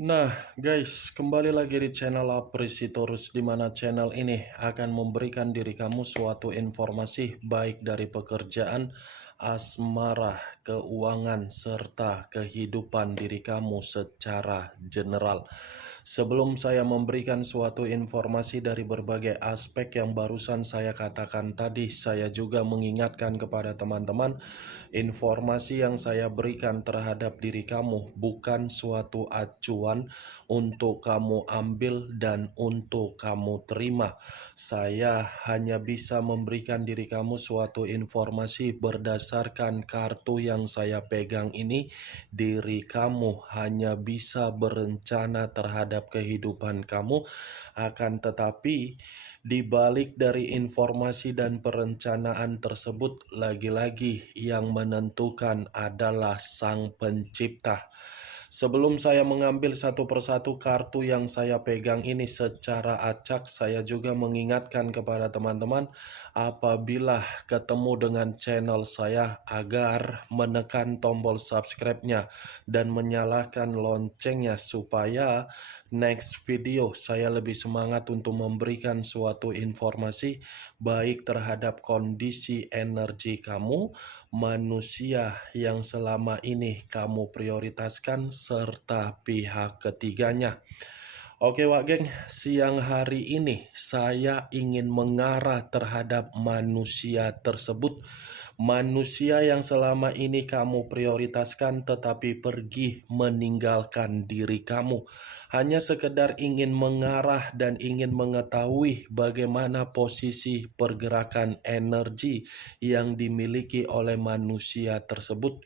Nah, guys, kembali lagi di channel Apresitorus, di mana channel ini akan memberikan diri kamu suatu informasi baik dari pekerjaan, asmara, keuangan, serta kehidupan diri kamu secara general. Sebelum saya memberikan suatu informasi dari berbagai aspek yang barusan saya katakan tadi, saya juga mengingatkan kepada teman-teman, informasi yang saya berikan terhadap diri kamu bukan suatu acuan untuk kamu ambil dan untuk kamu terima. Saya hanya bisa memberikan diri kamu suatu informasi berdasarkan kartu yang saya pegang ini. Diri kamu hanya bisa berencana terhadap kehidupan kamu, akan tetapi di balik dari informasi dan perencanaan tersebut, lagi-lagi yang menentukan adalah Sang Pencipta. Sebelum saya mengambil satu persatu kartu yang saya pegang ini secara acak, saya juga mengingatkan kepada teman-teman, apabila ketemu dengan channel saya, agar menekan tombol subscribe-nya dan menyalakan loncengnya supaya next video saya lebih semangat untuk memberikan suatu informasi baik terhadap kondisi energi kamu, manusia yang selama ini kamu prioritaskan, serta pihak ketiganya. Oke Wak Geng, siang hari ini saya ingin mengarah terhadap manusia tersebut. Manusia yang selama ini kamu prioritaskan tetapi pergi meninggalkan diri kamu. Hanya sekedar ingin mengarah dan ingin mengetahui bagaimana posisi pergerakan energi yang dimiliki oleh manusia tersebut.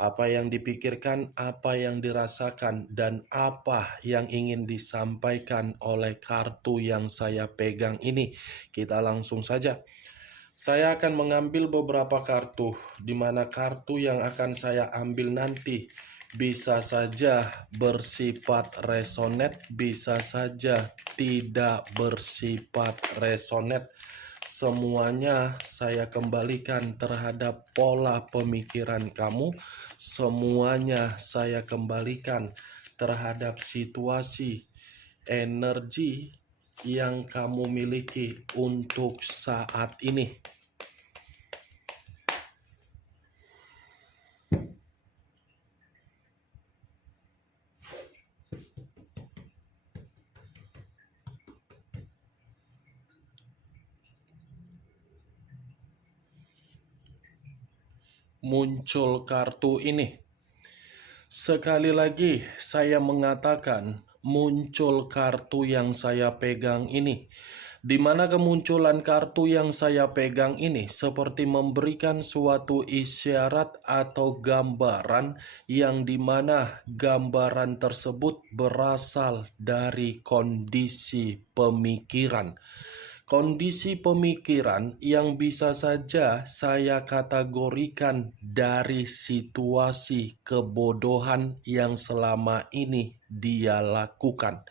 Apa yang dipikirkan, apa yang dirasakan, dan apa yang ingin disampaikan oleh kartu yang saya pegang ini. Kita langsung saja. Saya akan mengambil beberapa kartu, di mana kartu yang akan saya ambil nanti bisa saja bersifat resonate, bisa saja tidak bersifat resonate. Semuanya saya kembalikan terhadap pola pemikiran kamu. Semuanya saya kembalikan terhadap situasi energi yang kamu miliki untuk saat ini. Muncul kartu ini. Sekali lagi saya mengatakan, muncul kartu yang saya pegang ini. Di mana kemunculan kartu yang saya pegang ini seperti memberikan suatu isyarat atau gambaran, yang dimana gambaran tersebut berasal dari kondisi pemikiran. Kondisi pemikiran yang bisa saja saya kategorikan dari situasi kebodohan yang selama ini dia lakukan.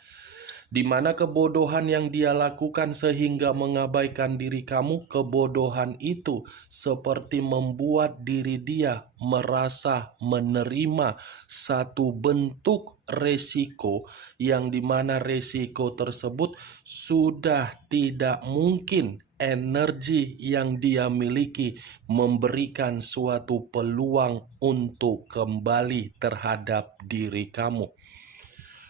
Di mana kebodohan yang dia lakukan sehingga mengabaikan diri kamu, kebodohan itu seperti membuat diri dia merasa menerima satu bentuk resiko, yang dimana resiko tersebut sudah tidak mungkin energi yang dia miliki memberikan suatu peluang untuk kembali terhadap diri kamu.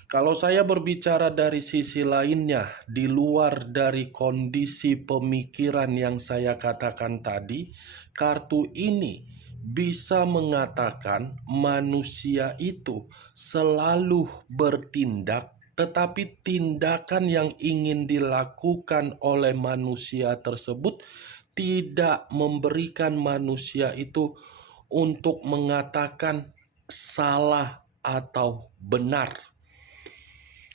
Kalau saya berbicara dari sisi lainnya, di luar dari kondisi pemikiran yang saya katakan tadi, kartu ini bisa mengatakan manusia itu selalu bertindak, tetapi tindakan yang ingin dilakukan oleh manusia tersebut tidak memberikan manusia itu untuk mengatakan salah atau benar.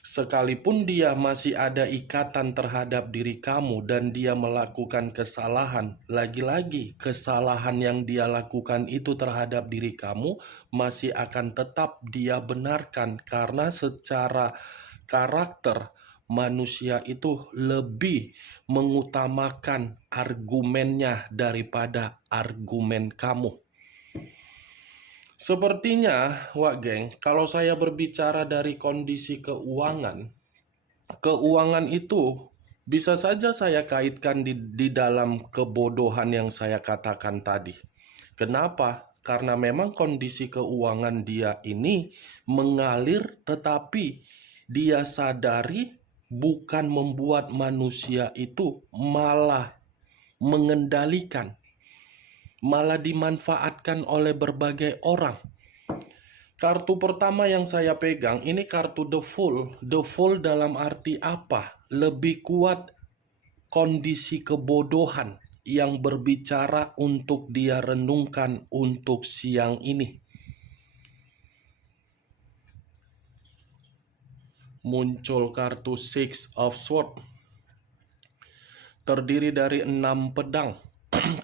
Sekalipun dia masih ada ikatan terhadap diri kamu dan dia melakukan kesalahan, lagi-lagi kesalahan yang dia lakukan itu terhadap diri kamu masih akan tetap dia benarkan, karena secara karakter manusia itu lebih mengutamakan argumennya daripada argumen kamu. Sepertinya, Wak Geng, kalau saya berbicara dari kondisi keuangan, keuangan itu bisa saja saya kaitkan di dalam kebodohan yang saya katakan tadi. Kenapa? Karena memang kondisi keuangan dia ini mengalir, tetapi dia sadari bukan membuat manusia itu malah mengendalikan, malah dimanfaatkan oleh berbagai orang. Kartu pertama yang saya pegang ini kartu The Fool. The Fool dalam arti apa? Lebih kuat kondisi kebodohan yang berbicara untuk dia renungkan untuk siang ini. Muncul kartu Six of Swords. Terdiri dari 6 pedang.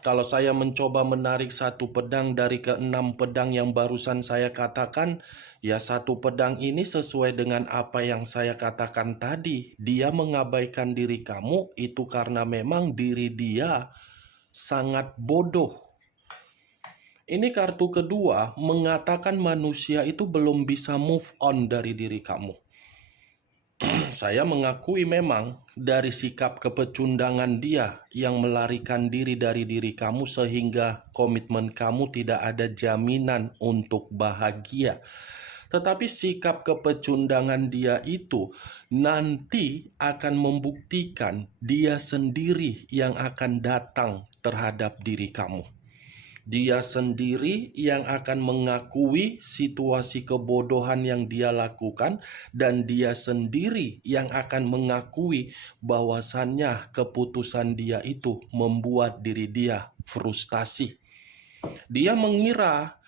Kalau saya mencoba menarik satu pedang dari ke-6 pedang yang barusan saya katakan, ya satu pedang ini sesuai dengan apa yang saya katakan tadi. Dia mengabaikan diri kamu itu karena memang diri dia sangat bodoh. Ini kartu kedua mengatakan manusia itu belum bisa move on dari diri kamu. Saya mengakui memang dari sikap kepecundangan dia yang melarikan diri dari diri kamu sehingga komitmen kamu tidak ada jaminan untuk bahagia. Tetapi sikap kepecundangan dia itu nanti akan membuktikan dia sendiri yang akan datang terhadap diri kamu. Dia sendiri yang akan mengakui situasi kebodohan yang dia lakukan, dan dia sendiri yang akan mengakui bahwasannya keputusan dia itu membuat diri dia frustasi. Dia mengira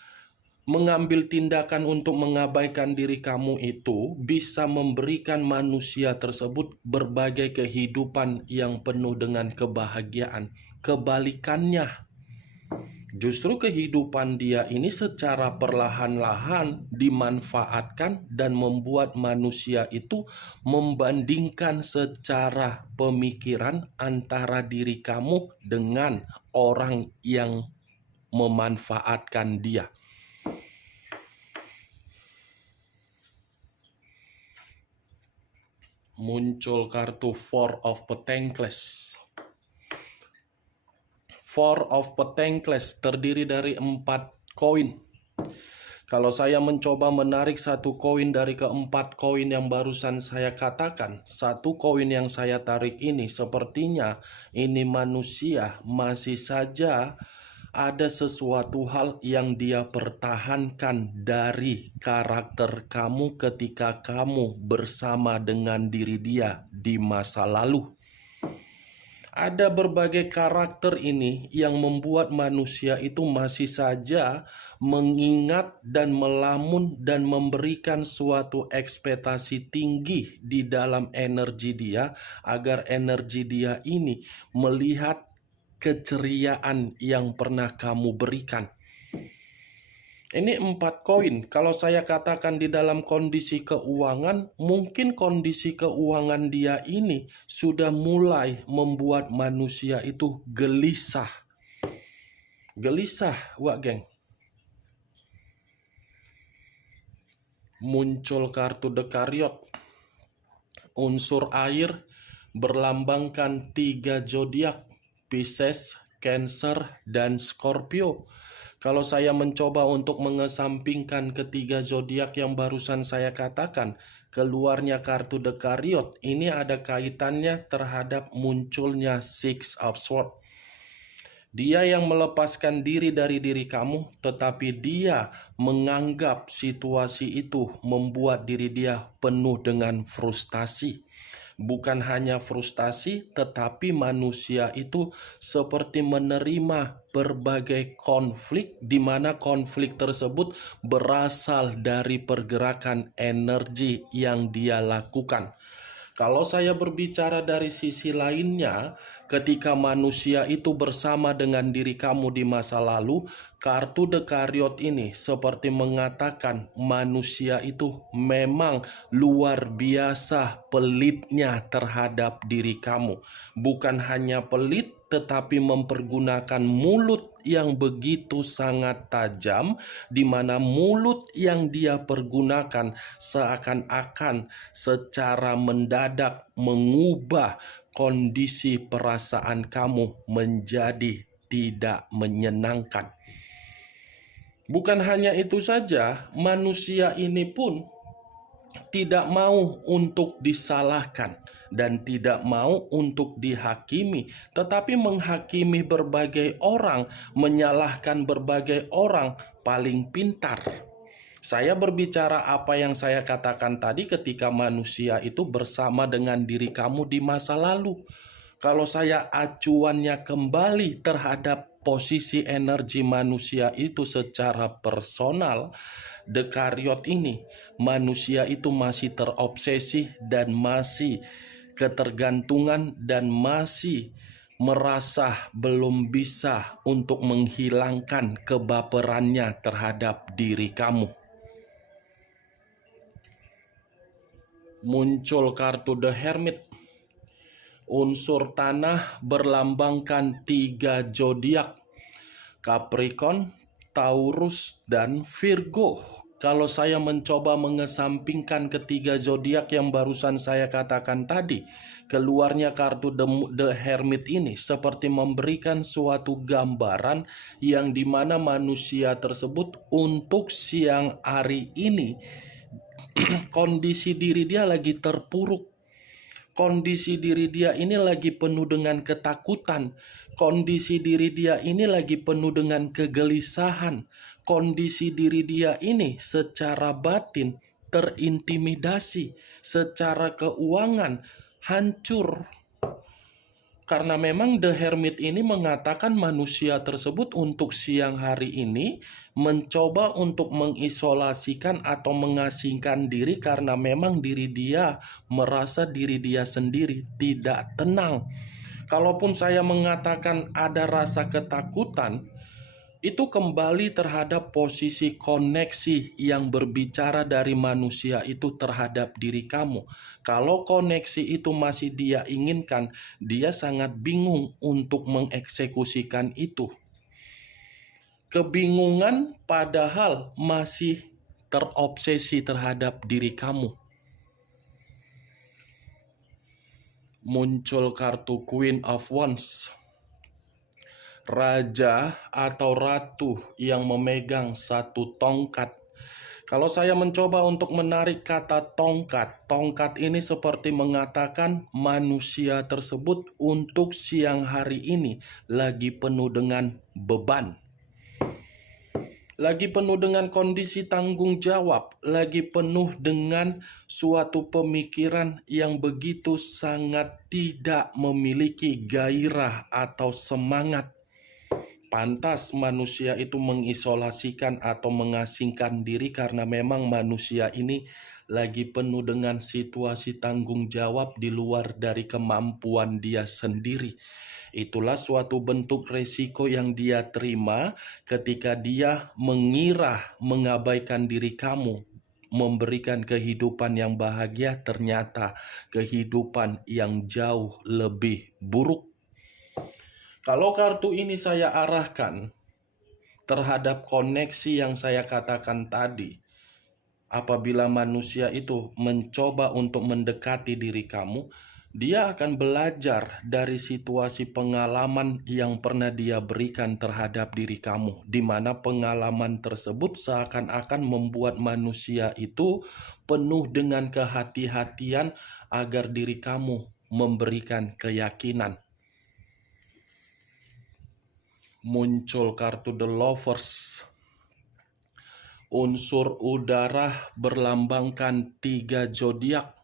mengambil tindakan untuk mengabaikan diri kamu itu bisa memberikan manusia tersebut berbagai kehidupan yang penuh dengan kebahagiaan. Kebalikannya, justru kehidupan dia ini secara perlahan-lahan dimanfaatkan dan membuat manusia itu membandingkan secara pemikiran antara diri kamu dengan orang yang memanfaatkan dia. Muncul kartu Four of Pentacles. Four of Pentacles terdiri dari 4 koin. Kalau saya mencoba menarik satu koin dari ke-4 koin yang barusan saya katakan, satu koin yang saya tarik ini sepertinya ini manusia masih saja ada sesuatu hal yang dia pertahankan dari karakter kamu ketika kamu bersama dengan diri dia di masa lalu. Ada berbagai karakter ini yang membuat manusia itu masih saja mengingat dan melamun dan memberikan suatu ekspektasi tinggi di dalam energi dia, agar energi dia ini melihat keceriaan yang pernah kamu berikan. Ini 4 koin. Kalau saya katakan di dalam kondisi keuangan, mungkin kondisi keuangan dia ini sudah mulai membuat manusia itu gelisah. Gelisah, Wak Geng. Muncul kartu The Chariot. Unsur air berlambangkan 3 zodiak, Pisces, Cancer, dan Scorpio. Kalau saya mencoba untuk mengesampingkan ketiga zodiak yang barusan saya katakan, keluarnya kartu The Chariot. Ini ada kaitannya terhadap munculnya Six of Swords. Dia yang melepaskan diri dari diri kamu, tetapi dia menganggap situasi itu membuat diri dia penuh dengan frustasi. Bukan hanya frustasi, tetapi manusia itu seperti menerima berbagai konflik, di mana konflik tersebut berasal dari pergerakan energi yang dia lakukan. Kalau saya berbicara dari sisi lainnya, ketika manusia itu bersama dengan diri kamu di masa lalu, kartu The Chariot ini seperti mengatakan manusia itu memang luar biasa pelitnya terhadap diri kamu. Bukan hanya pelit, tetapi mempergunakan mulut yang begitu sangat tajam, di mana mulut yang dia pergunakan seakan-akan secara mendadak mengubah kondisi perasaan kamu menjadi tidak menyenangkan. Bukan hanya itu saja, manusia ini pun tidak mau untuk disalahkan dan tidak mau untuk dihakimi, tetapi menghakimi berbagai orang, menyalahkan berbagai orang paling pintar. Saya berbicara apa yang saya katakan tadi ketika manusia itu bersama dengan diri kamu di masa lalu. Kalau saya acuannya kembali terhadap posisi energi manusia itu secara personal, dekariot ini, manusia itu masih terobsesi dan masih ketergantungan dan masih merasa belum bisa untuk menghilangkan kebaperannya terhadap diri kamu. Muncul kartu The Hermit. Unsur tanah berlambangkan 3 zodiak: Capricorn, Taurus, dan Virgo. Kalau saya mencoba mengesampingkan ketiga zodiak yang barusan saya katakan tadi, keluarnya kartu The Hermit ini seperti memberikan suatu gambaran yang dimana manusia tersebut untuk siang hari ini kondisi diri dia lagi terpuruk. Kondisi diri dia ini lagi penuh dengan ketakutan. Kondisi diri dia ini lagi penuh dengan kegelisahan. Kondisi diri dia ini secara batin terintimidasi. Secara keuangan hancur. Karena memang The Hermit ini mengatakan manusia tersebut untuk siang hari ini mencoba untuk mengisolasikan atau mengasingkan diri karena memang diri dia merasa diri dia sendiri tidak tenang. Kalaupun saya mengatakan ada rasa ketakutan, itu kembali terhadap posisi koneksi yang berbicara dari manusia itu terhadap diri kamu. Kalau koneksi itu masih dia inginkan, dia sangat bingung untuk mengeksekusikan itu. Kebingungan padahal masih terobsesi terhadap diri kamu. Muncul kartu Queen of Wands. Raja atau ratu yang memegang satu tongkat. Kalau saya mencoba untuk menarik kata tongkat, tongkat ini seperti mengatakan manusia tersebut untuk siang hari ini lagi penuh dengan beban. Lagi penuh dengan kondisi tanggung jawab, lagi penuh dengan suatu pemikiran yang begitu sangat tidak memiliki gairah atau semangat. Pantas manusia itu mengisolasikan atau mengasingkan diri karena memang manusia ini lagi penuh dengan situasi tanggung jawab di luar dari kemampuan dia sendiri. Itulah suatu bentuk resiko yang dia terima ketika dia mengira mengabaikan diri kamu, memberikan kehidupan yang bahagia, ternyata kehidupan yang jauh lebih buruk. Kalau kartu ini saya arahkan terhadap koneksi yang saya katakan tadi, apabila manusia itu mencoba untuk mendekati diri kamu, dia akan belajar dari situasi pengalaman yang pernah dia berikan terhadap diri kamu, di mana pengalaman tersebut seakan-akan membuat manusia itu penuh dengan kehati-hatian agar diri kamu memberikan keyakinan. Muncul kartu The Lovers. Unsur udara berlambangkan 3 zodiak: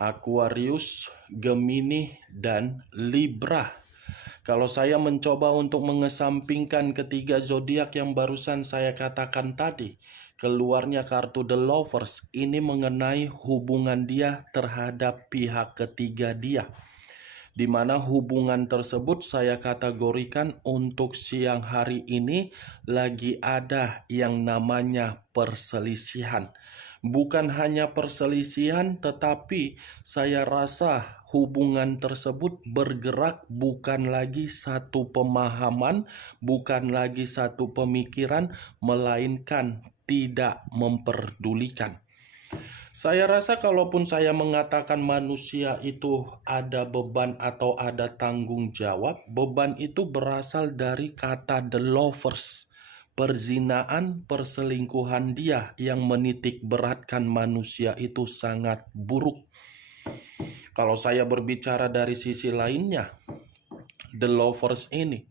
Aquarius, Gemini, dan Libra. Kalau saya mencoba untuk mengesampingkan ketiga zodiak yang barusan saya katakan tadi, keluarnya kartu The Lovers ini mengenai hubungan dia terhadap pihak ketiga dia, di mana hubungan tersebut saya kategorikan untuk siang hari ini lagi ada yang namanya perselisihan. Bukan hanya perselisihan, tetapi saya rasa hubungan tersebut bergerak bukan lagi satu pemahaman, bukan lagi satu pemikiran, melainkan tidak memperdulikan. Saya rasa kalaupun saya mengatakan manusia itu ada beban atau ada tanggung jawab, beban itu berasal dari kata the lovers. Perzinaan, perselingkuhan dia yang menitik beratkan manusia itu sangat buruk. Kalau saya berbicara dari sisi lainnya, the lovers ini,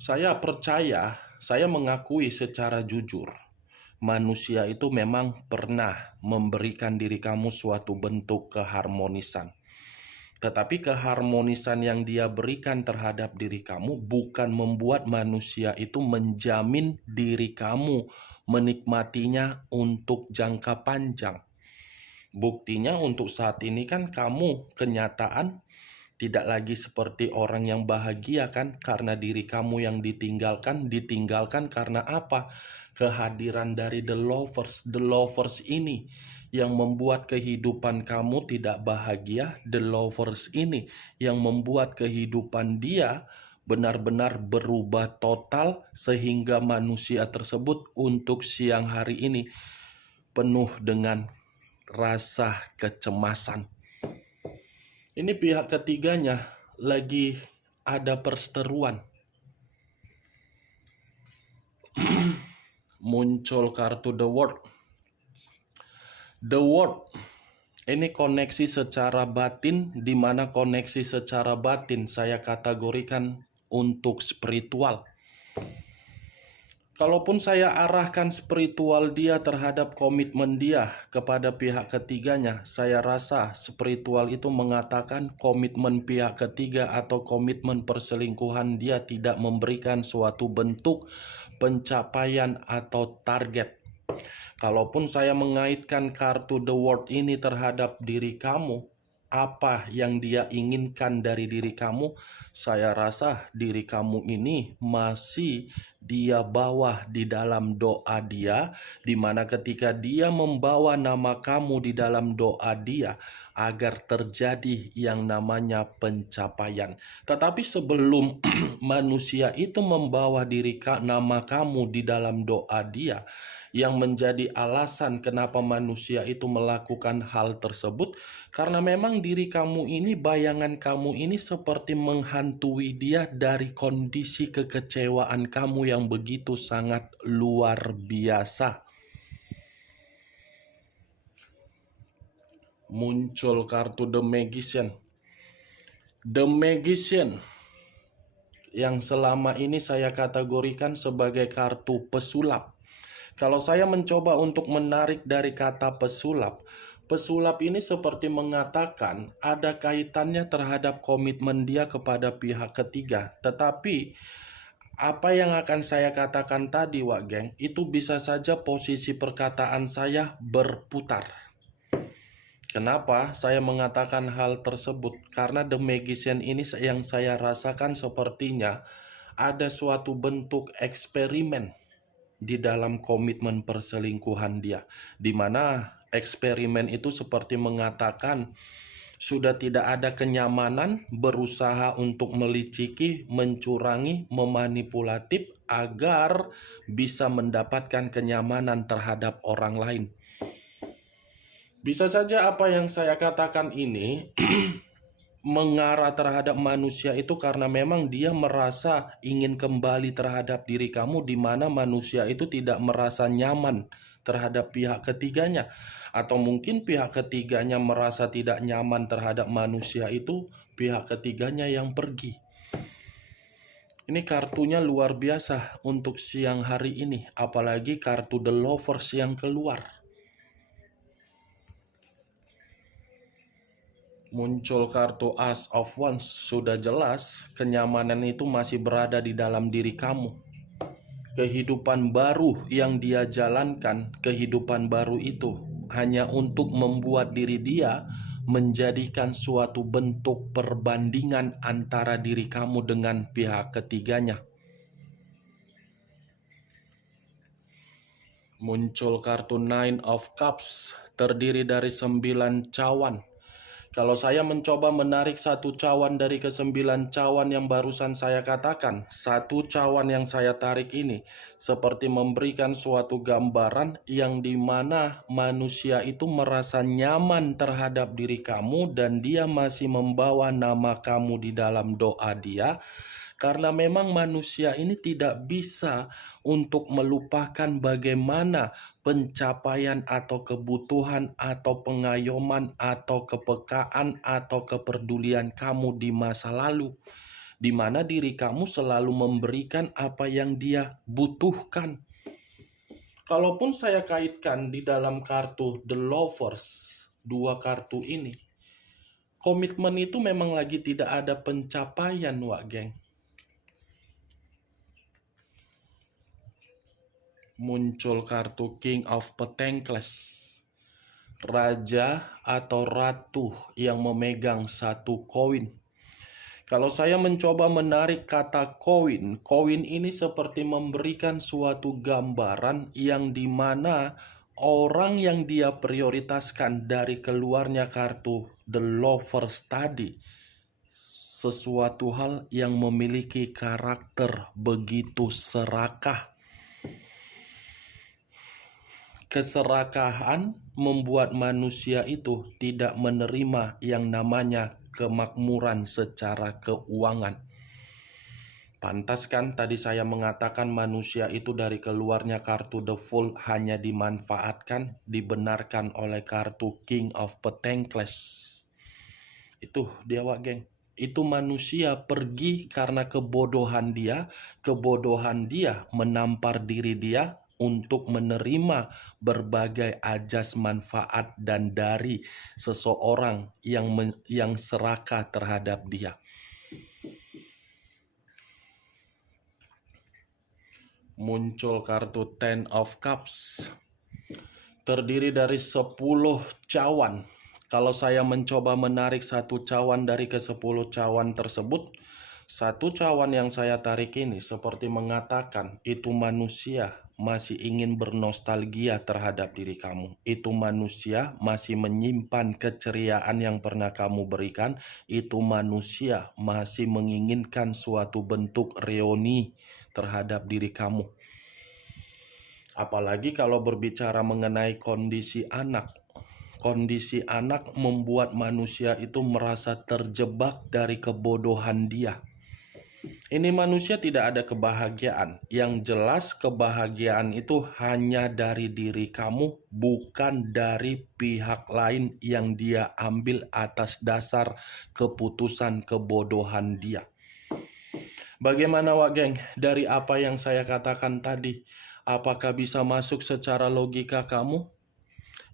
saya percaya, saya mengakui secara jujur, manusia itu memang pernah memberikan diri kamu suatu bentuk keharmonisan. Tetapi keharmonisan yang dia berikan terhadap diri kamu bukan membuat manusia itu menjamin diri kamu menikmatinya untuk jangka panjang. Buktinya untuk saat ini kan kamu kenyataan tidak lagi seperti orang yang bahagia kan, karena diri kamu yang ditinggalkan karena apa? Kehadiran dari the lovers ini yang membuat kehidupan kamu tidak bahagia, the lovers ini yang membuat kehidupan dia benar-benar berubah total sehingga manusia tersebut untuk siang hari ini penuh dengan rasa kecemasan. Ini pihak ketiganya lagi ada perseteruan. Muncul kartu The World. The World ini koneksi secara batin, di mana koneksi secara batin saya kategorikan untuk spiritual. Kalaupun saya arahkan spiritual dia terhadap komitmen dia kepada pihak ketiganya, saya rasa spiritual itu mengatakan komitmen pihak ketiga atau komitmen perselingkuhan dia tidak memberikan suatu bentuk pencapaian atau target. Kalaupun saya mengaitkan kartu The World ini terhadap diri kamu, apa yang dia inginkan dari diri kamu, saya rasa diri kamu ini masih dia bawa di dalam doa dia, di mana ketika dia membawa nama kamu di dalam doa dia agar terjadi yang namanya pencapaian. Tetapi sebelum manusia itu membawa nama kamu di dalam doa dia, yang menjadi alasan kenapa manusia itu melakukan hal tersebut, karena memang diri kamu ini, bayangan kamu ini seperti menghantui dia dari kondisi kekecewaan kamu yang begitu sangat luar biasa. Muncul kartu The Magician. The Magician yang selama ini saya kategorikan sebagai kartu pesulap. Kalau saya mencoba untuk menarik dari kata pesulap, pesulap ini seperti mengatakan ada kaitannya terhadap komitmen dia kepada pihak ketiga. Tetapi apa yang akan saya katakan tadi, Wak Geng, itu bisa saja posisi perkataan saya berputar. Kenapa saya mengatakan hal tersebut? Karena The Magician ini yang saya rasakan sepertinya ada suatu bentuk eksperimen di dalam komitmen perselingkuhan dia, di mana eksperimen itu seperti mengatakan sudah tidak ada kenyamanan, berusaha untuk meliciki, mencurangi, memanipulatif agar bisa mendapatkan kenyamanan terhadap orang lain. Bisa saja apa yang saya katakan ini mengarah terhadap manusia itu karena memang dia merasa ingin kembali terhadap diri kamu, di mana manusia itu tidak merasa nyaman terhadap pihak ketiganya, atau mungkin pihak ketiganya merasa tidak nyaman terhadap manusia itu, pihak ketiganya yang pergi. Ini kartunya luar biasa untuk siang hari ini, apalagi kartu The Lovers yang keluar. Muncul kartu Ace of Wands, sudah jelas kenyamanan itu masih berada di dalam diri kamu. Kehidupan baru yang dia jalankan, kehidupan baru itu hanya untuk membuat diri dia menjadikan suatu bentuk perbandingan antara diri kamu dengan pihak ketiganya. Muncul kartu Nine of Cups, terdiri dari 9 cawan. Kalau saya mencoba menarik satu cawan dari ke-9 cawan yang barusan saya katakan, satu cawan yang saya tarik ini seperti memberikan suatu gambaran yang dimana manusia itu merasa nyaman terhadap diri kamu dan dia masih membawa nama kamu di dalam doa dia. Karena memang manusia ini tidak bisa untuk melupakan bagaimana pencapaian atau kebutuhan atau pengayoman atau kepekaan atau kepedulian kamu di masa lalu, di mana diri kamu selalu memberikan apa yang dia butuhkan. Kalaupun saya kaitkan di dalam kartu The Lovers, dua kartu ini, komitmen itu memang lagi tidak ada pencapaian, Wak Geng. Muncul kartu King of Pentacles, raja atau ratu yang memegang satu koin. Kalau saya mencoba menarik kata koin, koin ini seperti memberikan suatu gambaran yang dimana orang yang dia prioritaskan dari keluarnya kartu The Lovers tadi, sesuatu hal yang memiliki karakter begitu serakah. Keserakahan membuat manusia itu tidak menerima yang namanya kemakmuran secara keuangan. Pantas kan tadi saya mengatakan manusia itu dari keluarnya kartu The Fool hanya dimanfaatkan, dibenarkan oleh kartu King of Pentacles. Itu dia, Wak Geng. Itu manusia pergi karena kebodohan dia menampar diri dia untuk menerima berbagai ajas manfaat dan dari seseorang yang serakah terhadap dia. Muncul kartu Ten of Cups, terdiri dari 10 cawan. Kalau saya mencoba menarik satu cawan dari ke-10 cawan tersebut, satu cawan yang saya tarik ini seperti mengatakan itu manusia masih ingin bernostalgia terhadap diri kamu. Itu manusia masih menyimpan keceriaan yang pernah kamu berikan. Itu manusia masih menginginkan suatu bentuk reuni terhadap diri kamu. Apalagi kalau berbicara mengenai kondisi anak. Kondisi anak membuat manusia itu merasa terjebak dari kebodohan dia. Ini manusia tidak ada kebahagiaan. Yang jelas kebahagiaan itu hanya dari diri kamu, bukan dari pihak lain yang dia ambil atas dasar keputusan kebodohan dia. Bagaimana, Wak Geng? Dari apa yang saya katakan tadi, apakah bisa masuk secara logika kamu?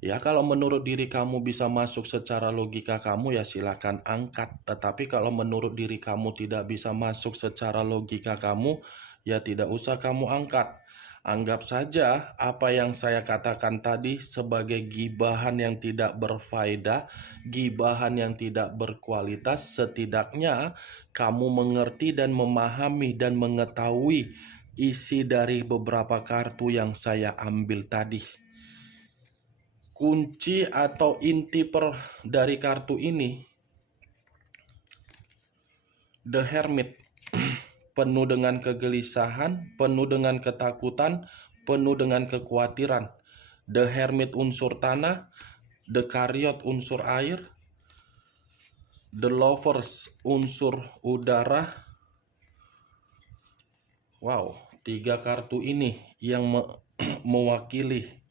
Ya, kalau menurut diri kamu bisa masuk secara logika kamu, ya silakan angkat. Tetapi kalau menurut diri kamu tidak bisa masuk secara logika kamu, ya tidak usah kamu angkat. Anggap saja apa yang saya katakan tadi sebagai gibahan yang tidak berfaedah, gibahan yang tidak berkualitas. Setidaknya kamu mengerti dan memahami dan mengetahui isi dari beberapa kartu yang saya ambil tadi. Kunci atau inti dari kartu ini, The Hermit, penuh dengan kegelisahan, penuh dengan ketakutan, penuh dengan kekhawatiran. The Hermit unsur tanah, The Chariot unsur air, The Lovers unsur udara. Wow, 3 kartu ini yang mewakili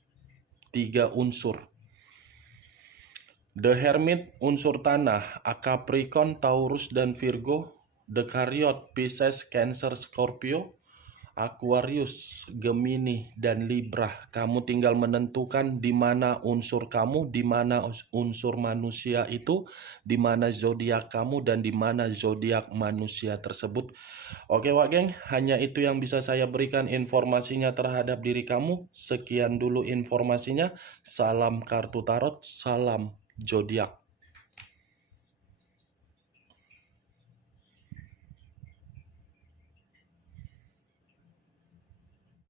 3 unsur. The Hermit unsur tanah, Capricorn, Taurus, dan Virgo. The Chariot, Pisces, Cancer, Scorpio, Aquarius, Gemini, dan Libra. Kamu tinggal menentukan di mana unsur kamu, di mana unsur manusia itu, di mana zodiak kamu, dan di mana zodiak manusia tersebut. Oke, Wak Geng, hanya itu yang bisa saya berikan informasinya terhadap diri kamu. Sekian dulu informasinya. Salam kartu tarot, salam zodiak.